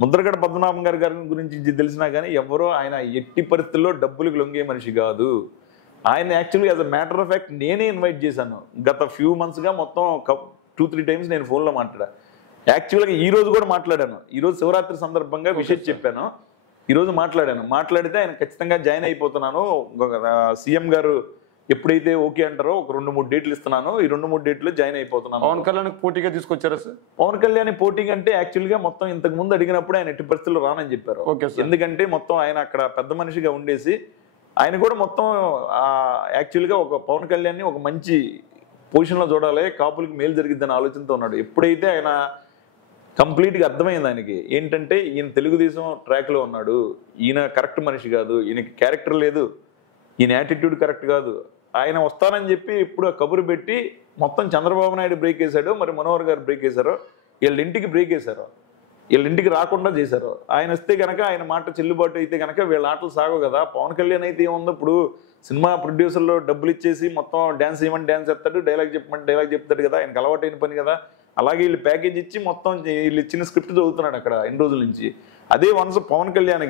ముద్రగడ పద్మనాభం గారి గురించి తెలిసినా కానీ ఎవరో ఆయన ఎట్టి పరిస్థితుల్లో డబ్బులకు లొంగే మనిషి కాదు. ఆయన actually as a matter of fact నేనే ఇన్వైట్ చేశాను. గత ఫ్యూ మంత్స్గా మొత్తం 2-3 టైమ్స్ నేను ఫోన్లో మాట్లాడా. యాక్చువల్గా ఈ రోజు కూడా మాట్లాడాను. ఈరోజు శివరాత్రి సందర్భంగా విషయం చెప్పాను. ఈరోజు మాట్లాడితే ఆయన ఖచ్చితంగా జాయిన్ అయిపోతున్నాను, సీఎం గారు ఎప్పుడైతే ఓకే అంటారో ఒక 2-3 డేట్లు ఇస్తున్నాను, ఈ 2-3 డేట్లు జాయిన్ అయిపోతున్నాను. పవన్ కళ్యాణ్ పోటీగా తీసుకొచ్చారా సార్? పవన్ కళ్యాణ్ పోటీ అంటే యాక్చువల్గా మొత్తం ఇంతకు ముందు అడిగినప్పుడు ఆయన ఎట్టి పరిస్థితుల్లో రానని చెప్పారు. ఎందుకంటే మొత్తం ఆయన అక్కడ పెద్ద మనిషిగా ఉండేసి ఆయన కూడా మొత్తం యాక్చువల్గా ఒక పవన్ కళ్యాణ్ని ఒక మంచి పొజిషన్లో చూడాలి, కాపులకి మేలు జరిగిద్దని ఆలోచనతో ఉన్నాడు. ఎప్పుడైతే ఆయన కంప్లీట్గా అర్థమైంది ఆయనకి ఏంటంటే ఈయన తెలుగుదేశం ట్రాక్లో ఉన్నాడు, ఈయన కరెక్ట్ మనిషి కాదు, ఈయనకి క్యారెక్టర్ లేదు, ఈయన యాటిట్యూడ్ కరెక్ట్ కాదు, ఆయన వస్తానని చెప్పి ఇప్పుడు కబురు పెట్టి మొత్తం చంద్రబాబు నాయుడు బ్రేక్ వేశాడు, మరి మనోహర్ గారు బ్రేక్ వేశారు, వీళ్ళ ఇంటికి బ్రేక్ వేశారు, వీళ్ళ ఇంటికి రాకుండా చేశారు. ఆయన వస్తే కనుక ఆయన మాట చెల్లుబాటు అయితే కనుక వీళ్ళ ఆటలు సాగు కదా. పవన్ కళ్యాణ్ అయితే ఏముందో ఇప్పుడు సినిమా ప్రొడ్యూసర్లో డబ్బులు ఇచ్చేసి మొత్తం డ్యాన్స్ చేయమని డ్యాన్స్ చెప్తాడు, డైలాగ్ చెప్పమని డైలాగ్ చెప్తాడు కదా, ఆయనకు అలవాటైన పని కదా. అలాగే వీళ్ళు ప్యాకేజ్ ఇచ్చి మొత్తం వీళ్ళు ఇచ్చిన స్క్రిప్ట్ చదువుతున్నాడు అక్కడ ఎన్ని రోజుల నుంచి. అదే వన్స్ పవన్ కళ్యాణ్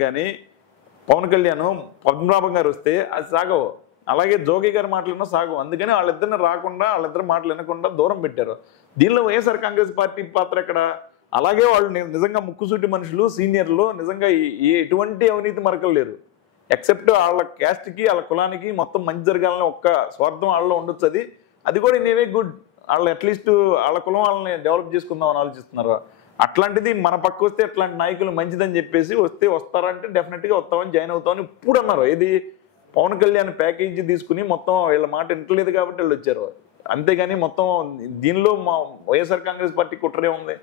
పద్మనాభం గారు వస్తే అది సాగవు. అలాగే జోగి గారి మాటలన్నా సాగవు. అందుకని వాళ్ళిద్దరిని రాకుండా వాళ్ళిద్దరు మాటలు వినకుండా దూరం పెట్టారు. దీనిలో వైఎస్ఆర్ కాంగ్రెస్ పార్టీ పాత్ర ఎక్కడ? అలాగే వాళ్ళు నిజంగా ముక్కుసూటి మనుషులు, సీనియర్లు, నిజంగా ఎటువంటి అవినీతి మరకలు లేరు. ఎక్సెప్ట్ వాళ్ళ క్యాస్ట్కి వాళ్ళ కులానికి మొత్తం మంచి జరగాలని ఒక్క స్వార్థం వాళ్ళలో ఉండొచ్చు. అది కూడా ఇన్ ఏ వే గుడ్. వాళ్ళు అట్లీస్ట్ వాళ్ళ కులం వాళ్ళని డెవలప్ చేసుకుందామని ఆలోచిస్తున్నారు. అట్లాంటిది మన పక్క వస్తే అట్లాంటి నాయకులు మంచిదని చెప్పేసి వస్తారంటే డెఫినెట్గా వస్తామని జాయిన్ అవుతామని ఇప్పుడు అన్నారు. ఇది పవన్ కళ్యాణ్ ప్యాకేజీ తీసుకుని మొత్తం వీళ్ళ మాట వింటలేదు కాబట్టి వాళ్ళు వచ్చారు. అంతేగాని మొత్తం దీనిలో మా వైఎస్ఆర్ కాంగ్రెస్ పార్టీ కుట్రే ఉంది.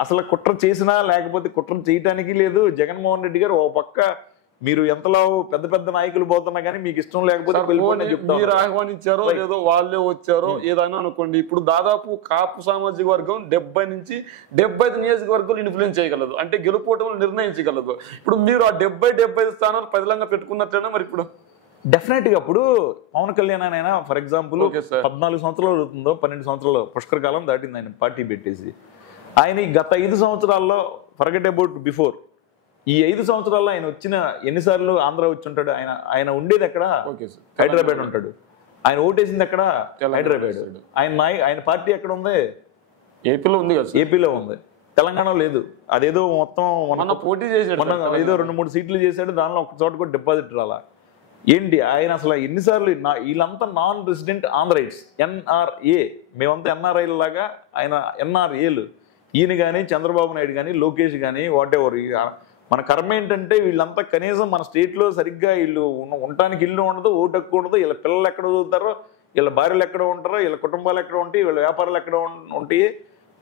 అసలు కుట్ర చేసినా లేకపోతే కుట్ర చేయటానికి లేదు. జగన్మోహన్ రెడ్డి గారు ఓ పక్క మీరు ఎంతలో పెద్ద పెద్ద నాయకులు పోతున్నా కానీ మీకు ఇష్టం లేకపోతే మీరు ఆహ్వానించారో లేదో వాళ్ళే వచ్చారో ఏదైనా అనుకోండి. ఇప్పుడు దాదాపు కాపు సామాజిక వర్గం 70 నుంచి 75 నియోజకవర్గాలు ఇన్ఫ్లుయెన్స్ చేయగలదు, అంటే గెలుపోవటం నిర్ణయించగలదు. ఇప్పుడు మీరు ఆ 70-75 స్థానాలు పదిలంగా పెట్టుకున్నట్లయినా మరి ఇప్పుడు డెఫినెట్గా అప్పుడు పవన్ కళ్యాణ్ అయినా ఫర్ ఎగ్జాంపుల్ 14 సంవత్సరాలు అవుతుందో 12 సంవత్సరాలు పుష్కర కాలం దాటింది ఆయన పార్టీ పెట్టేసి. ఆయన గత 5 సంవత్సరాల్లో ఫర్గెట్ అబౌట్ బిఫోర్, ఈ 5 సంవత్సరాల్లో ఆయన వచ్చిన ఎన్నిసార్లు ఆంధ్ర వచ్చి ఉంటాడు? ఆయన ఉండేది ఎక్కడ? హైదరాబాద్ ఉంటాడు. ఆయన ఓటేసింది ఎక్కడ? హైదరాబాద్. ఆయన పార్టీ ఎక్కడ ఉంది? ఏపీలో ఉంది కదా. ఏపీలో ఉంది, తెలంగాణలో లేదు. అదేదో మొత్తం పోటీ చేశాడు, ఏదో 2-3 సీట్లు చేశాడు, దానిలో ఒక చోట కూడా డిపాజిట్ రాలా. ఏంటి ఆయన అసలు ఎన్నిసార్లు? వీళ్ళంతా నాన్ రెసిడెంట్ ఆంధ్రైట్స్, NRA. మేమంతా NRI లాగా ఆయన NRAలు. ఈయన కానీ చంద్రబాబు నాయుడు కానీ లోకేష్ కానీ వాట్ ఎవర్. మన కర్మ ఏంటంటే వీళ్ళంతా కనీసం మన స్టేట్లో సరిగ్గా వీళ్ళు ఉండటానికి ఇల్లు ఉండదు, ఓటు హక్కు ఉండదు. వీళ్ళ పిల్లలు ఎక్కడ చదువుతారో, వీళ్ళ భార్యలు ఎక్కడ ఉంటారో, వీళ్ళ కుటుంబాలు ఎక్కడ ఉంటాయి, వీళ్ళ వ్యాపారాలు ఎక్కడ ఉంటాయి.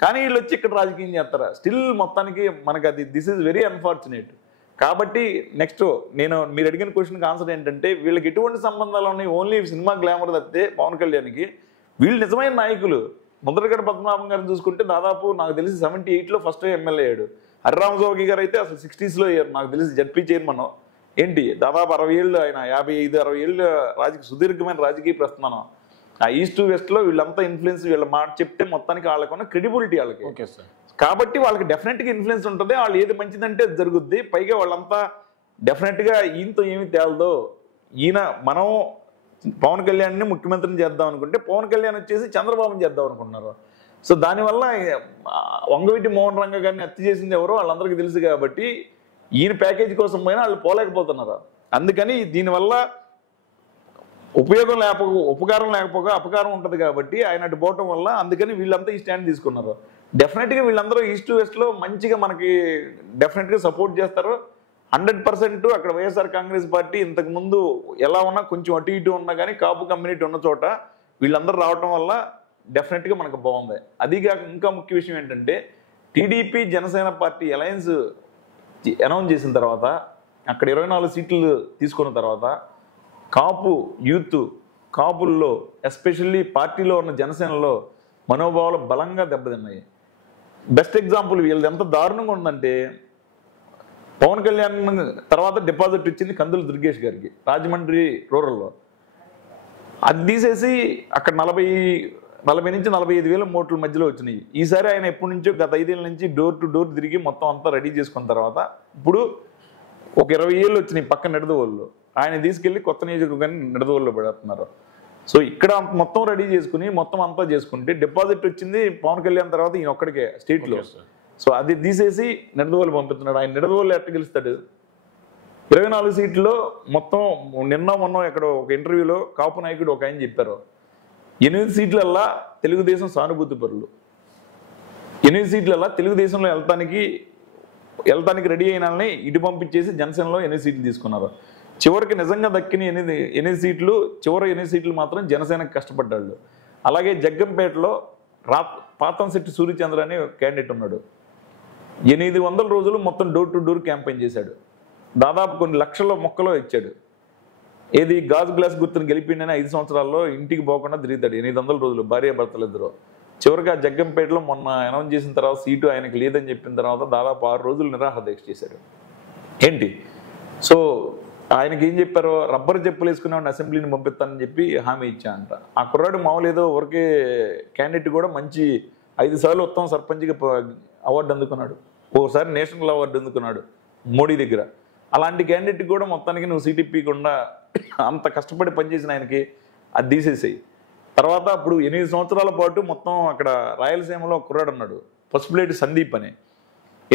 కానీ వీళ్ళు వచ్చి ఇక్కడ రాజకీయం చేస్తారా? స్టిల్ మొత్తానికి మనకు అది దిస్ ఈజ్ వెరీ అన్ఫార్చునేట్. కాబట్టి నెక్స్ట్ మీరు అడిగిన క్వశ్చన్కి ఆన్సర్ ఏంటంటే వీళ్ళకి ఎటువంటి సంబంధాలు ఉన్నాయి? ఓన్లీ సినిమా గ్లామర్ తప్పితే పవన్ కళ్యాణ్కి వీళ్ళు నిజమైన నాయకులు. ముద్రగడ పద్మనాభం గారిని చూసుకుంటే దాదాపు నాకు తెలిసి 78లో ఫస్ట్ ఎమ్మెల్యే అయ్యాడు. హరిరామజోగి గారు అయితే అసలు 60sలో అయ్యారు. నాకు తెలిసి జడ్పీ చైర్మన్. ఏంటి దాదాపు 60 ఏళ్ళు ఆయన 55-60 ఏళ్ళు సుదీర్ఘమైన రాజకీయ ప్రస్థానం. ఆ ఈస్ట్ వెస్ట్లో వీళ్ళంతా ఇన్ఫ్లుయెన్స్, వీళ్ళ మాట చెప్తే మొత్తానికి వాళ్ళకున్న క్రెడిబిలిటీ వాళ్ళకి. Okay sir. కాబట్టి వాళ్ళకి డెఫినెట్గా ఇన్ఫ్లుయెన్స్ ఉంటుంది. వాళ్ళు ఏది మంచిదంటే అది జరుగుద్ది. పైగా వాళ్ళంతా డెఫినెట్గా ఈయనతో ఏమి తేలదో. మనం పవన్ కళ్యాణ్ని ముఖ్యమంత్రిని చేద్దాం అనుకుంటే పవన్ కళ్యాణ్ వచ్చేసి చంద్రబాబుని చేద్దాం అనుకుంటున్నారు. సో దానివల్ల వంగవీటి మోహన్ రంగ గారిని హత్య చేసింది ఎవరో వాళ్ళందరికీ తెలుసు కాబట్టి ఈయన ప్యాకేజీ కోసం పోయినా వాళ్ళు పోలేకపోతున్నారు. అందుకని దీనివల్ల ఉపకారం లేకపోగా అపకారం ఉంటుంది కాబట్టి ఆయన అటు పోవటం వల్ల అందుకని వీళ్ళంతా ఈ స్టాండ్ తీసుకున్నారు. డెఫినెట్గా వీళ్ళందరూ ఈస్ట్ వెస్ట్లో మంచిగా మనకి డెఫినెట్గా సపోర్ట్ చేస్తారు. 100% అక్కడ వైఎస్ఆర్ కాంగ్రెస్ పార్టీ ఇంతకుముందు ఎలా ఉన్నా కొంచెం అటు ఇటు ఉన్నా కానీ కాపు కమ్యూనిటీ ఉన్న చోట వీళ్ళందరూ రావటం వల్ల డెఫినెట్గా మనకు బాగుంది. అదిగాక ఇంకా ముఖ్య విషయం ఏంటంటే TDP Janasena party alliance announce చేసిన తర్వాత అక్కడ 24 సీట్లు తీసుకున్న తర్వాత కాపు యూత్, కాపుల్లో ఎస్పెషల్లీ పార్టీలో ఉన్న జనసేనలో మనోభావాలు బలంగా దెబ్బతిన్నాయి. బెస్ట్ ఎగ్జాంపుల్ వీళ్ళది ఎంత దారుణంగా ఉందంటే పవన్ కళ్యాణ్ తర్వాత డిపాజిట్ ఇచ్చింది కందుల దుర్గేష్ గారికి రాజమండ్రి రూరల్లో. అది తీసేసి అక్కడ 40 నుంచి 45,000 ఓట్ల మధ్యలో వచ్చినాయి. ఈసారి ఆయన ఎప్పటి నుంచో గత 5 ఏళ్ళ నుంచి డోర్ టు డోర్ తిరిగి మొత్తం అంతా రెడీ చేసుకున్న తర్వాత ఇప్పుడు ఒక 20 ఏళ్ళు వచ్చినాయి పక్క నిడదవోళ్ళు. ఆయన తీసుకెళ్లి కొత్త నియోజకవర్గాన్ని నిడదవోళ్ళు పెడుతున్నారు. సో ఇక్కడ మొత్తం రెడీ చేసుకుని మొత్తం అంతా చేసుకుంటే డిపాజిట్ వచ్చింది పవన్ కళ్యాణ్ తర్వాత ఈయన ఒక్కడికే స్టేట్లో. సో అది తీసేసి నిడదవోళ్ళు పంపిస్తున్నాడు. ఆయన నిడదవోళ్ళు ఎట్ట గెలుస్తాడు? 24 సీట్లలో మొత్తం నిన్న మొన్న ఇక్కడ ఒక ఇంటర్వ్యూలో కాపు నాయకుడు ఒక ఆయన చెప్పారు, 8 సీట్లల్లా తెలుగుదేశం సానుభూతి పరులు, 8 సీట్లల్లా తెలుగుదేశంలో వెళ్తానికి రెడీ అయిన వాళ్ళని ఇటు పంపించేసి జనసేనలో 8 సీట్లు తీసుకున్నారు. చివరికి నిజంగా దక్కిన 8 సీట్లు, చివరి 8 సీట్లు మాత్రం జనసేనకు కష్టపడ్డాళ్ళు. అలాగే జగ్గంపేటలో పాతంశెట్టి సూర్యచంద్ర అనే క్యాండిడేట్ ఉన్నాడు. 800 రోజులు మొత్తం డోర్ టు డోర్ క్యాంపెయిన్ చేశాడు. దాదాపు కొన్ని లక్షల మొక్కలు ఇచ్చాడు. ఏది గాజు గ్లాస్ గుర్తుని గెలిపిండని 5 సంవత్సరాల్లో ఇంటికి పోకుండా తిరుగుతాడు 800 రోజులు భార్యాభర్తలు ఇద్దరు. చివరికి ఆ జగ్గంపేటలో మొన్న అనౌన్స్ చేసిన తర్వాత సీటు ఆయనకు లేదని చెప్పిన తర్వాత దాదాపు 6 రోజులు నిరాహార దీక్ష చేశాడు. ఏంటి? సో ఆయనకి ఏం చెప్పారో, రబ్బర్ చెప్పులు వేసుకునేవాడిని అసెంబ్లీని పంపిస్తానని చెప్పి హామీ ఇచ్చా అంట. ఆ కుర్రాడు మామూలు ఏదో ఊరికే క్యాండిడేట్ కూడా మంచి 5 సార్లు ఉత్తమ సర్పంచ్గా అవార్డు అందుకున్నాడు, ఓసారి నేషనల్ అవార్డు అందుకున్నాడు మోడీ దగ్గర. అలాంటి క్యాండిడేట్ కూడా మొత్తానికి నువ్వు సీట్ ఇప్పకుండా అంత కష్టపడి పనిచేసిన ఆయనకి అది తీసేసాయి. తర్వాత అప్పుడు 8 సంవత్సరాల పాటు మొత్తం అక్కడ రాయలసీమలో కుర్రాడు ఉన్నాడు పసుపులేటి సందీప్ అని.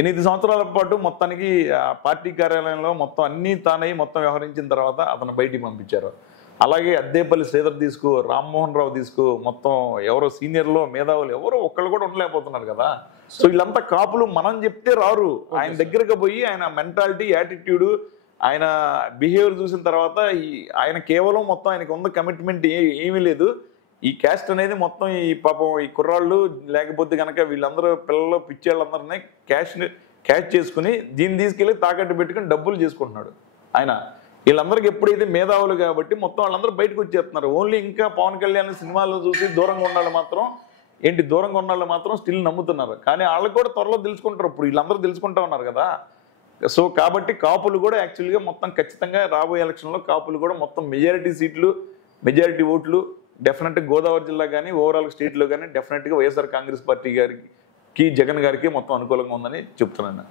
8 సంవత్సరాల పాటు మొత్తానికి ఆ పార్టీ కార్యాలయంలో మొత్తం అన్నీ తానై మొత్తం వ్యవహరించిన తర్వాత అతను బయటికి పంపించారు. అలాగే అద్దేపల్లి శ్రీధర్ తీసుకో, రామ్మోహన్ రావు తీసుకో, మొత్తం ఎవరో సీనియర్లో మేధావులు ఎవరో ఒక్కళ్ళు కూడా ఉండలేకపోతున్నారు కదా. సో వీళ్ళంతా కాపులు మనం చెప్తే రారు. ఆయన దగ్గరకు పోయి ఆయన మెంటాలిటీ, యాటిట్యూడ్, ఆయన బిహేవియర్ చూసిన తర్వాత ఆయన కేవలం మొత్తం ఆయనకు ఉన్న కమిట్మెంట్ ఏమీ లేదు. ఈ క్యాస్ట్ అనేది మొత్తం ఈ పాపం ఈ కుర్రాళ్ళు లేకపోతే కనుక వీళ్ళందరూ పిల్లలు పిచ్చేళ్ళందరినీ క్యాష్ చేసుకుని దీన్ని తీసుకెళ్ళి తాకట్టు పెట్టుకుని డబ్బులు చేసుకుంటున్నాడు ఆయన. వీళ్ళందరికీ ఎప్పుడైతే మేధావులు కాబట్టి మొత్తం వాళ్ళందరూ బయటకు వచ్చేస్తున్నారు. ఓన్లీ ఇంకా పవన్ కళ్యాణ్ సినిమాల్లో చూసి దూరంగా ఉన్న వాళ్ళు మాత్రం స్టిల్ నమ్ముతున్నారు. కానీ వాళ్ళు కూడా త్వరలో తెలుసుకుంటారు. ఇప్పుడు వీళ్ళందరూ తెలుసుకుంటా ఉన్నారు కదా. సో కాబట్టి కాపులు కూడా యాక్చువల్గా మొత్తం ఖచ్చితంగా రాబోయే ఎలక్షన్లో కాపులు కూడా మొత్తం మెజారిటీ ఓట్లు డెఫినెట్గా గోదావరి జిల్లా కానీ ఓవరాల్ స్టేట్లో కానీ డెఫినెట్గా వైఎస్ఆర్ కాంగ్రెస్ పార్టీ గారికి, జగన్ గారికి మొత్తం అనుకూలంగా ఉందని చెప్తున్నాను.